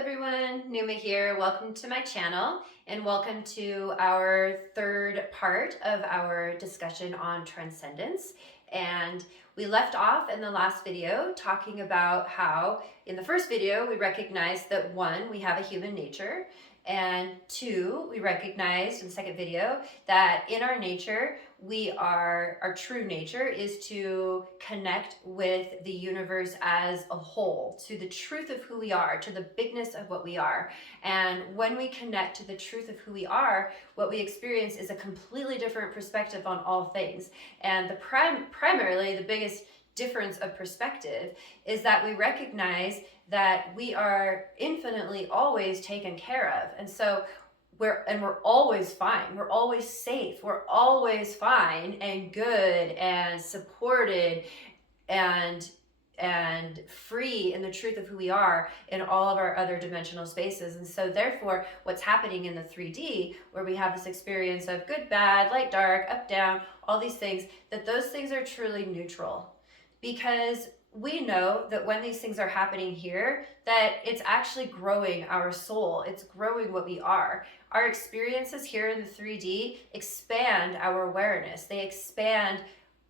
everyone, Pneuma here. Welcome to my channel and welcome to our third part of our discussion on transcendence. And we left off in the last video talking about how in the first video we recognized that one, we have a human nature, and two, we recognized in the second video that in our nature, our true nature is to connect with the universe as a whole, to the truth of who we are, to the bigness of what we are. And when we connect to the truth of who we are, what we experience is a completely different perspective on all things. And primarily the biggest difference of perspective is that we recognize that we are infinitely always taken care of. And so we're always fine. We're always safe. We're always fine and good and supported and free in the truth of who we are in all of our other dimensional spaces. And so therefore, what's happening in the 3D, where we have this experience of good, bad, light, dark, up, down, all these things, that those things are truly neutral. Because we know that when these things are happening here, that it's actually growing our soul. It's growing what we are. Our experiences here in the 3D expand our awareness. They expand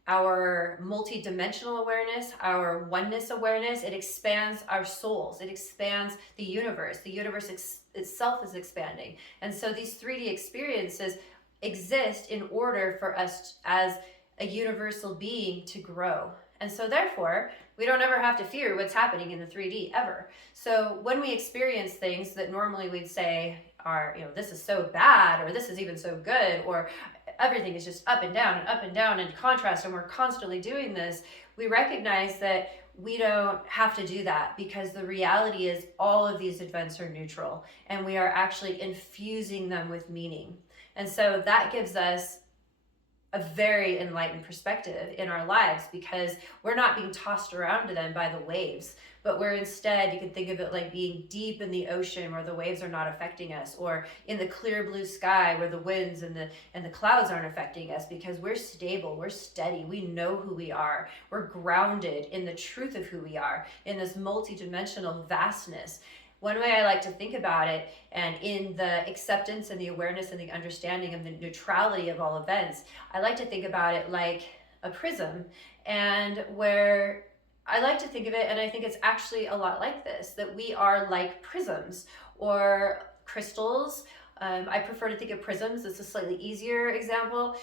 our multi-dimensional awareness, our oneness awareness. It expands our souls. It expands the universe. The universe itself is expanding. And so these 3D experiences exist in order for us as a universal being to grow. And so therefore, we don't ever have to fear what's happening in the 3D ever. So when we experience things that normally we'd say are, this is so bad, or this is even so good, or everything is just up and down and contrast, and we're constantly doing this, we recognize that we don't have to do that, because the reality is all of these events are neutral and we are actually infusing them with meaning. And so that gives us a very enlightened perspective in our lives, because we're not being tossed around to them by the waves, but we're instead, you can think of it like being deep in the ocean where the waves are not affecting us, or in the clear blue sky where the winds and the clouds aren't affecting us, because we're stable, we're steady, we know who we are, we're grounded in the truth of who we are, in this multi-dimensional vastness. One way I like to think about it, and in the acceptance and the awareness and the understanding of the neutrality of all events, I like to think about it like a prism, and where I like to think of it, and I think it's actually a lot like this, that we are like prisms or crystals. I prefer to think of prisms. It's a slightly easier example.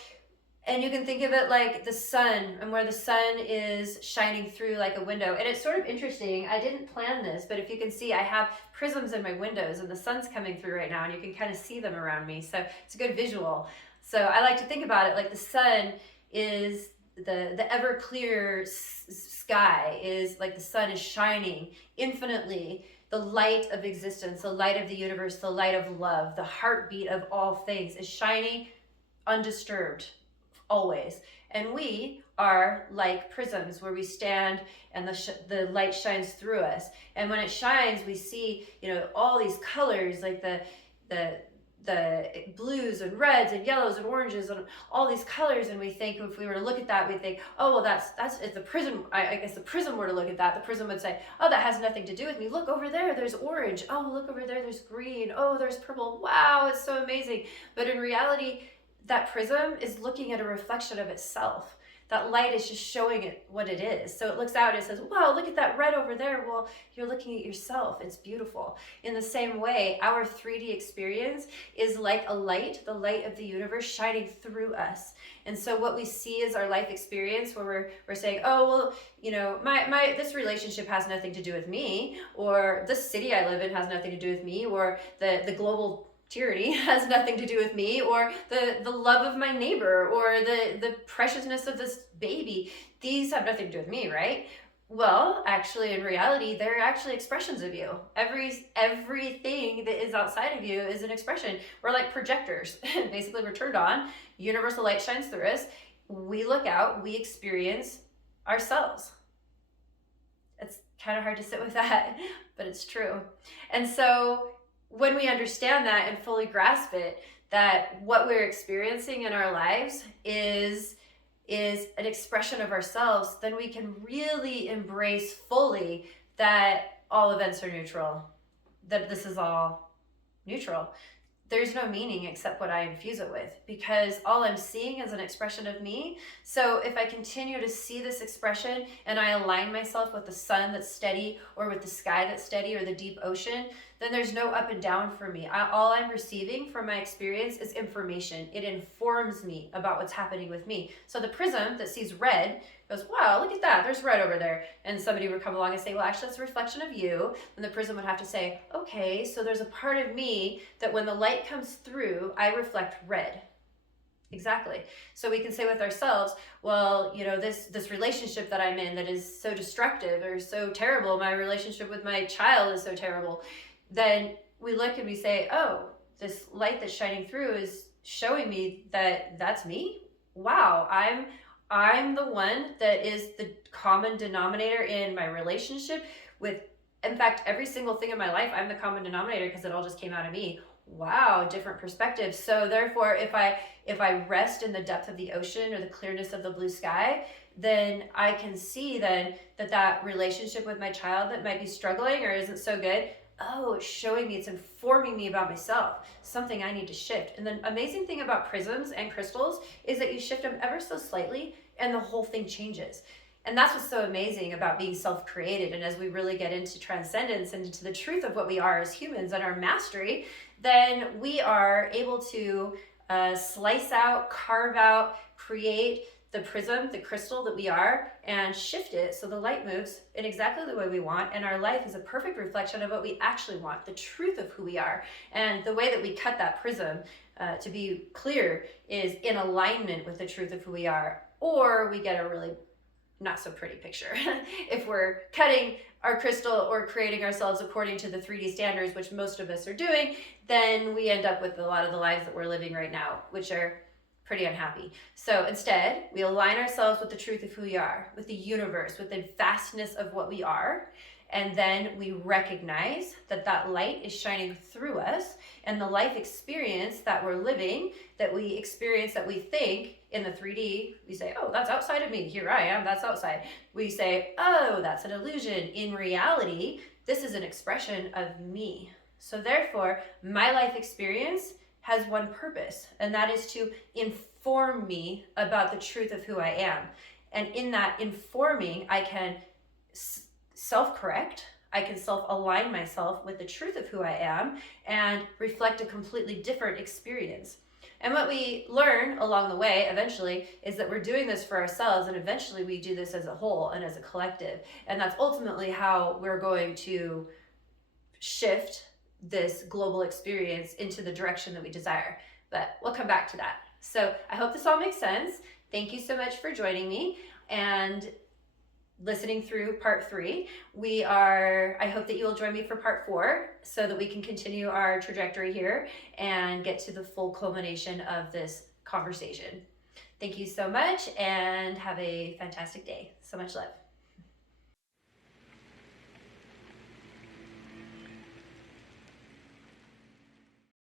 And you can think of it like the sun, and where the sun is shining through like a window. And it's sort of interesting. I didn't plan this, but if you can see, I have prisms in my windows and the sun's coming through right now, and you can kind of see them around me. So it's a good visual. So I like to think about it like the sun is the ever clear sky, is like the sun is shining infinitely. The light of existence, the light of the universe, the light of love, the heartbeat of all things is shining undisturbed always. And we are like prisms, where we stand and the light shines through us. And when it shines, we see, all these colors, like the blues and reds and yellows and oranges and all these colors. And we think, if we were to look at that, we'd think, oh, well, that's if the prism, I guess the prism were to look at that, the prism would say, oh, that has nothing to do with me. Look over there, there's orange. Oh, look over there, there's green. Oh, there's purple. Wow, it's so amazing. But in reality, that prism is looking at a reflection of itself. That light is just showing it what it is. So it looks out and it says, wow, look at that red over there. Well, you're looking at yourself. It's beautiful. In the same way, our 3D experience is like a light, the light of the universe shining through us. And so what we see is our life experience, where we're saying, oh, well, my this relationship has nothing to do with me, or this city I live in has nothing to do with me, or the global tyranny has nothing to do with me, or the love of my neighbor, or the preciousness of this baby. These have nothing to do with me, right? Well, actually, in reality, they're actually expressions of you. Everything that is outside of you is an expression. We're like projectors. Basically, we're turned on. Universal light shines through us. We look out. We experience ourselves. It's kind of hard to sit with that, but it's true. And so when we understand that and fully grasp it, that what we're experiencing in our lives is an expression of ourselves, then we can really embrace fully that all events are neutral. that this is all neutral. There's no meaning except what I infuse it with, because all I'm seeing is an expression of me. So if I continue to see this expression and I align myself with the sun that's steady, or with the sky that's steady, or the deep ocean, then there's no up and down for me. All I'm receiving from my experience is information. It informs me about what's happening with me. So the prism that sees red goes, wow, look at that, there's red over there. And somebody would come along and say, well, actually that's a reflection of you. And the prism would have to say, okay, so there's a part of me that when the light comes through, I reflect red. Exactly. So we can say with ourselves, well, you know, this relationship that I'm in that is so destructive or so terrible, my relationship with my child is so terrible. Then we look and we say, oh, this light that's shining through is showing me that that's me. Wow, I'm the one that is the common denominator in my relationship with, in fact, every single thing in my life. I'm the common denominator because it all just came out of me. Wow, different perspectives. So therefore, if I rest in the depth of the ocean or the clearness of the blue sky, then I can see then that relationship with my child that might be struggling or isn't so good, oh, it's showing me, it's informing me about myself, something I need to shift. And the amazing thing about prisms and crystals is that you shift them ever so slightly and the whole thing changes. And that's what's so amazing about being self-created. And as we really get into transcendence and into the truth of what we are as humans and our mastery, then we are able to slice out, carve out, create the prism, the crystal that we are, and shift it so the light moves in exactly the way we want, and our life is a perfect reflection of what we actually want, the truth of who we are. And the way that we cut that prism, to be clear, is in alignment with the truth of who we are, or we get a really not so pretty picture. If we're cutting our crystal or creating ourselves according to the 3D standards, which most of us are doing, then we end up with a lot of the lives that we're living right now, which are pretty unhappy. So instead, we align ourselves with the truth of who we are, with the universe, with the vastness of what we are. And then we recognize that that light is shining through us, and the life experience that we're living, that we experience, that we think in the 3D, we say, oh, that's outside of me. Here I am, that's outside. We say, oh, that's an illusion. In reality, this is an expression of me. So therefore, my life experience has one purpose, and that is to inform me about the truth of who I am. And in that informing, I can self-correct, I can self-align myself with the truth of who I am and reflect a completely different experience. And what we learn along the way eventually is that we're doing this for ourselves, and eventually we do this as a whole and as a collective. And that's ultimately how we're going to shift this global experience into the direction that we desire. But we'll come back to that. So I hope this all makes sense. Thank you so much for joining me and listening through part 3. I hope that you will join me for part 4 so that we can continue our trajectory here and get to the full culmination of this conversation. Thank you so much and have a fantastic day. So much love.